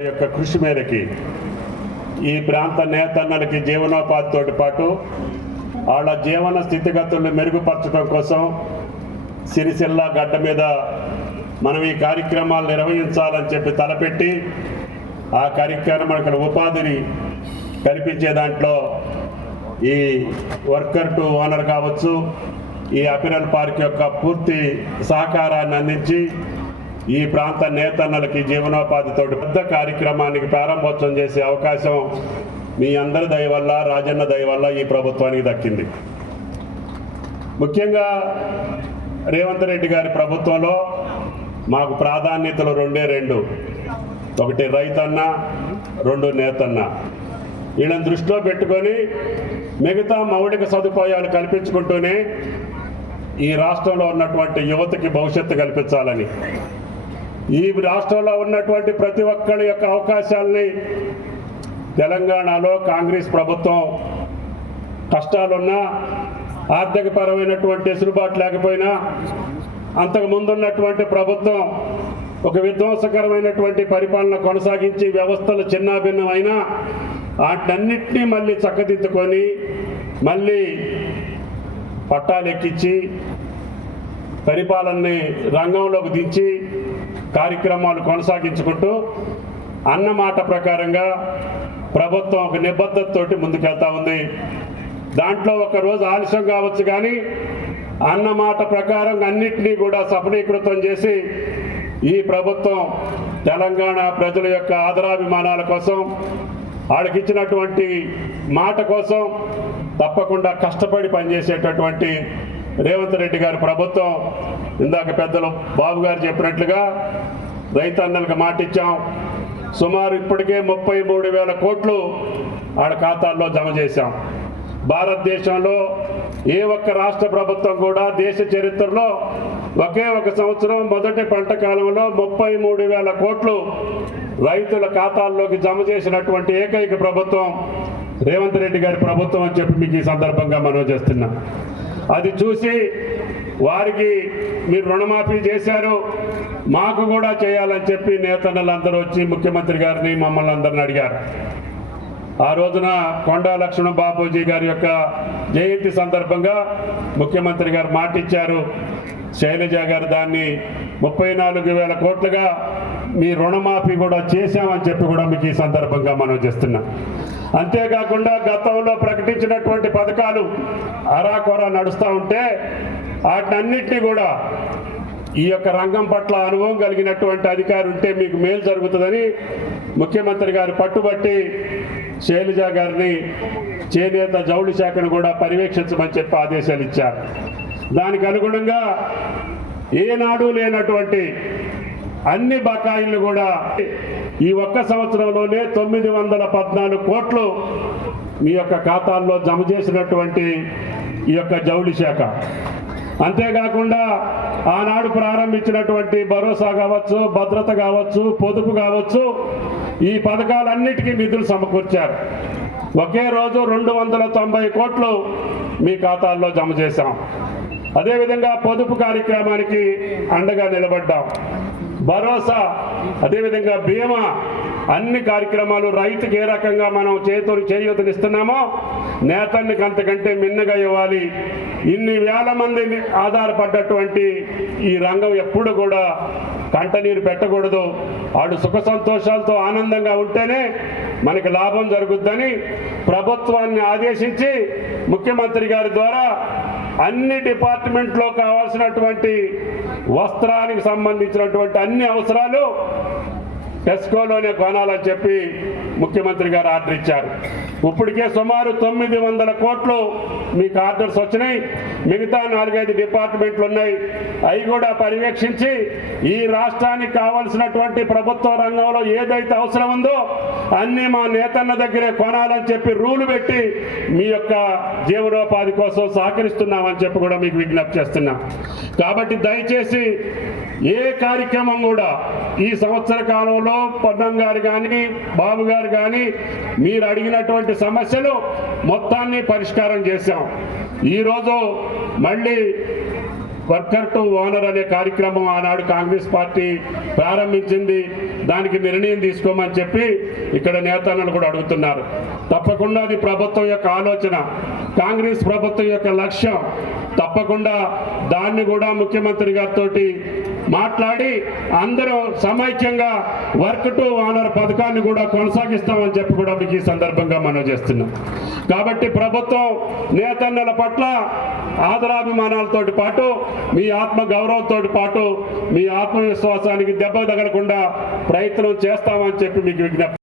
యొక్క కృషి మేరకి ఈ ప్రాంత నేతన్నలకి జీవనోపాధితో పాటు వాళ్ళ జీవన స్థితిగతులను మెరుగుపరచడం కోసం సిరిసిల్ల గడ్డ మీద మనం ఈ కార్యక్రమాలు నిర్వహించాలని చెప్పి తలపెట్టి ఆ కార్యక్రమం అక్కడ ఉపాధిని కల్పించే దాంట్లో ఈ వర్కర్ టు ఓనర్ కావచ్చు ఈ అపిరల్ పార్క్ యొక్క పూర్తి సహకారాన్ని అందించి ఈ ప్రాంత నేతన్నలకి జీవనోపాధితో పెద్ద కార్యక్రమానికి ప్రారంభోత్సవం చేసే అవకాశం మీ అందరి దయ వల్ల రాజన్న దయ వల్ల ఈ ప్రభుత్వానికి దక్కింది. ముఖ్యంగా రేవంత్ రెడ్డి గారి ప్రభుత్వంలో మాకు ప్రాధాన్యతలు రెండే రెండు. ఒకటి రైతన్న రెండు నేతన్న. వీళ్ళని దృష్టిలో పెట్టుకొని మిగతా మౌలిక సదుపాయాలు కల్పించుకుంటూనే ఈ రాష్ట్రంలో ఉన్నటువంటి యువతకి భవిష్యత్తు కల్పించాలని. ఈ రాష్ట్రంలో ఉన్నటువంటి ప్రతి ఒక్కరి యొక్క అవకాశాలని తెలంగాణలో కాంగ్రెస్ ప్రభుత్వం కష్టాలున్నా ఆర్థికపరమైనటువంటి వెసులుబాటు లేకపోయినా అంతకు ముందున్నటువంటి ప్రభుత్వం ఒక విధ్వంసకరమైనటువంటి పరిపాలన కొనసాగించి వ్యవస్థలు చిన్నాభిన్నమైనా వాటన్నిటినీ మళ్ళీ చక్కదిద్దుకొని మళ్ళీ పట్టాలెక్కించి పరిపాలనని రంగంలోకి దించి కార్యక్రమాలు కొనసాగించుకుంటూ అన్న మాట ప్రకారంగా ప్రభుత్వం ఒక నిబద్ధతతోటి ముందుకెళ్తా ఉంది. దాంట్లో ఒక రోజు ఆలస్యం కావచ్చు కానీ అన్నమాట ప్రకారం అన్నింటినీ కూడా సఫలీకృతం చేసి ఈ ప్రభుత్వం తెలంగాణ ప్రజల యొక్క ఆదరాభిమానాల కోసం వాళ్ళకి ఇచ్చినటువంటి మాట కోసం తప్పకుండా కష్టపడి పనిచేసేటటువంటి రేవంత్ రెడ్డి గారి ప్రభుత్వం ఇందాక పెద్దలు బాబు గారు చెప్పినట్లుగా రైతన్నలకు మాట ఇచ్చాం. సుమారు ఇప్పటికే ముప్పై మూడు వేల కోట్లు ఆడ ఖాతాల్లో జమ చేశాం. భారతదేశంలో ఏ ఒక్క రాష్ట్ర ప్రభుత్వం కూడా దేశ చరిత్రలో ఒకే ఒక సంవత్సరం మొదటి పంట కాలంలో ముప్పై మూడు వేల కోట్లు రైతుల ఖాతాల్లోకి జమ చేసినటువంటి ఏకైక ప్రభుత్వం రేవంత్ రెడ్డి గారి ప్రభుత్వం అని చెప్పి మీకు ఈ సందర్భంగా మనం చేస్తున్నాం. అది చూసి వారికి మీరు రుణమాఫీ చేశారు మాకు కూడా చేయాలని చెప్పి నేతన్నలందరూ వచ్చి ముఖ్యమంత్రి గారిని మమ్మల్ని అందరిని అడిగారు. ఆ రోజున కొండా లక్ష్మణ బాబూజీ గారి యొక్క జయంతి సందర్భంగా ముఖ్యమంత్రి గారు మాటిచ్చారు. శైలజ గారు దాన్ని ముప్పై నాలుగు వేల కోట్లుగా మీ రుణమాఫీ కూడా చేశామని చెప్పి కూడా మీకు ఈ సందర్భంగా మనం చేస్తున్నాం. అంతేకాకుండా గతంలో ప్రకటించినటువంటి పథకాలు అరాకొర నడుస్తూ ఉంటే వాటినన్నింటినీ కూడా ఈ యొక్క రంగం పట్ల అనుభవం కలిగినటువంటి అధికారి ఉంటే మీకు మేలు జరుగుతుందని ముఖ్యమంత్రి గారు పట్టుబట్టి శైలజ గారిని చేనేత జౌళి శాఖను కూడా పర్యవేక్షించమని చెప్పి ఆదేశాలు ఇచ్చారు. దానికి అనుగుణంగా ఏనాడు లేనటువంటి అన్ని బకాయిలు కూడా ఈ ఒక్క సంవత్సరంలోనే తొమ్మిది వందల పద్నాలుగు కోట్లు మీ యొక్క ఖాతాల్లో జమ చేసినటువంటి ఈ యొక్క జౌళి శాఖ. అంతేకాకుండా ఆనాడు ప్రారంభించినటువంటి భరోసా కావచ్చు భద్రత కావచ్చు పొదుపు కావచ్చు ఈ పథకాలన్నిటికీ నిధులు సమకూర్చారు. ఒకే రోజు రెండు వందల తొంభై కోట్లు మీ ఖాతాల్లో జమ చేశాం. అదేవిధంగా పొదుపు కార్యక్రమానికి అండగా నిలబడ్డాం. భరోసా అదేవిధంగా బీమా అన్ని కార్యక్రమాలు రైతుకి ఏ రకంగా మనం చేతులు చేయూతనిస్తున్నామో నేతన్నికి అంతకంటే మిన్నగా ఇవ్వాలి. ఇన్ని వేల మంది ఆధారపడ్డటువంటి ఈ రంగం ఎప్పుడు కూడా కంటనీరు పెట్టకూడదు. వాడు సుఖ సంతోషాలతో ఆనందంగా ఉంటేనే మనకి లాభం జరుగుద్దని ప్రభుత్వాన్ని ఆదేశించి ముఖ్యమంత్రి గారి ద్వారా అన్ని డిపార్ట్మెంట్లో కావాల్సినటువంటి వస్త్రానికి సంబంధించినటువంటి అన్ని అవసరాలు టెస్కోలోనే కొనాలని చెప్పి ముఖ్యమంత్రి గారు ఆర్డర్ ఇచ్చారు. ఇప్పటికే సుమారు తొమ్మిది వందల కోట్లు మీకు ఆర్డర్స్ వచ్చినాయి. మిగతా నాలుగైదు డిపార్ట్మెంట్లు ఉన్నాయి. అవి కూడా పర్యవేక్షించి ఈ రాష్ట్రానికి కావలసినటువంటి ప్రభుత్వ రంగంలో ఏదైతే అవసరం ఉందో అన్నీ మా నేతన్న దగ్గరే కొనాలని చెప్పి రూలు పెట్టి మీ యొక్క జీవనోపాధి కోసం సహకరిస్తున్నామని చెప్పి కూడా మీకు విజ్ఞప్తి చేస్తున్నాం. కాబట్టి దయచేసి ఏ కార్యక్రమం కూడా ఈ సంవత్సర కాలంలో పద్మం గారు కానీ బాబు గారు కానీ మీరు అడిగినటువంటి సమస్యలు మొత్తాన్ని పరిష్కారం చేశాం. ఈరోజు మళ్ళీ వర్కర్ టు ఓనర్ అనే కార్యక్రమం ఆనాడు కాంగ్రెస్ పార్టీ ప్రారంభించింది. దానికి నిర్ణయం తీసుకోమని చెప్పి ఇక్కడ నేతలను కూడా అడుగుతున్నారు. తప్పకుండా అది ప్రభుత్వం యొక్క ఆలోచన కాంగ్రెస్ ప్రభుత్వం యొక్క లక్ష్యం. తప్పకుండా దాన్ని కూడా ముఖ్యమంత్రి గారితో మాట్లాడి అందరూ సమైక్యంగా వర్క్ టు ఆనర్ పథకాన్ని కూడా కొనసాగిస్తామని చెప్పి కూడా మీకు ఈ సందర్భంగా మనం చేస్తున్నాం. కాబట్టి ప్రభుత్వం నేతన్నల పట్ల ఆదరాభిమానాలతోటి పాటు మీ ఆత్మ గౌరవంతో పాటు మీ ఆత్మవిశ్వాసానికి దెబ్బ తగలకుండా ప్రయత్నం చేస్తామని చెప్పి మీకు విజ్ఞప్తి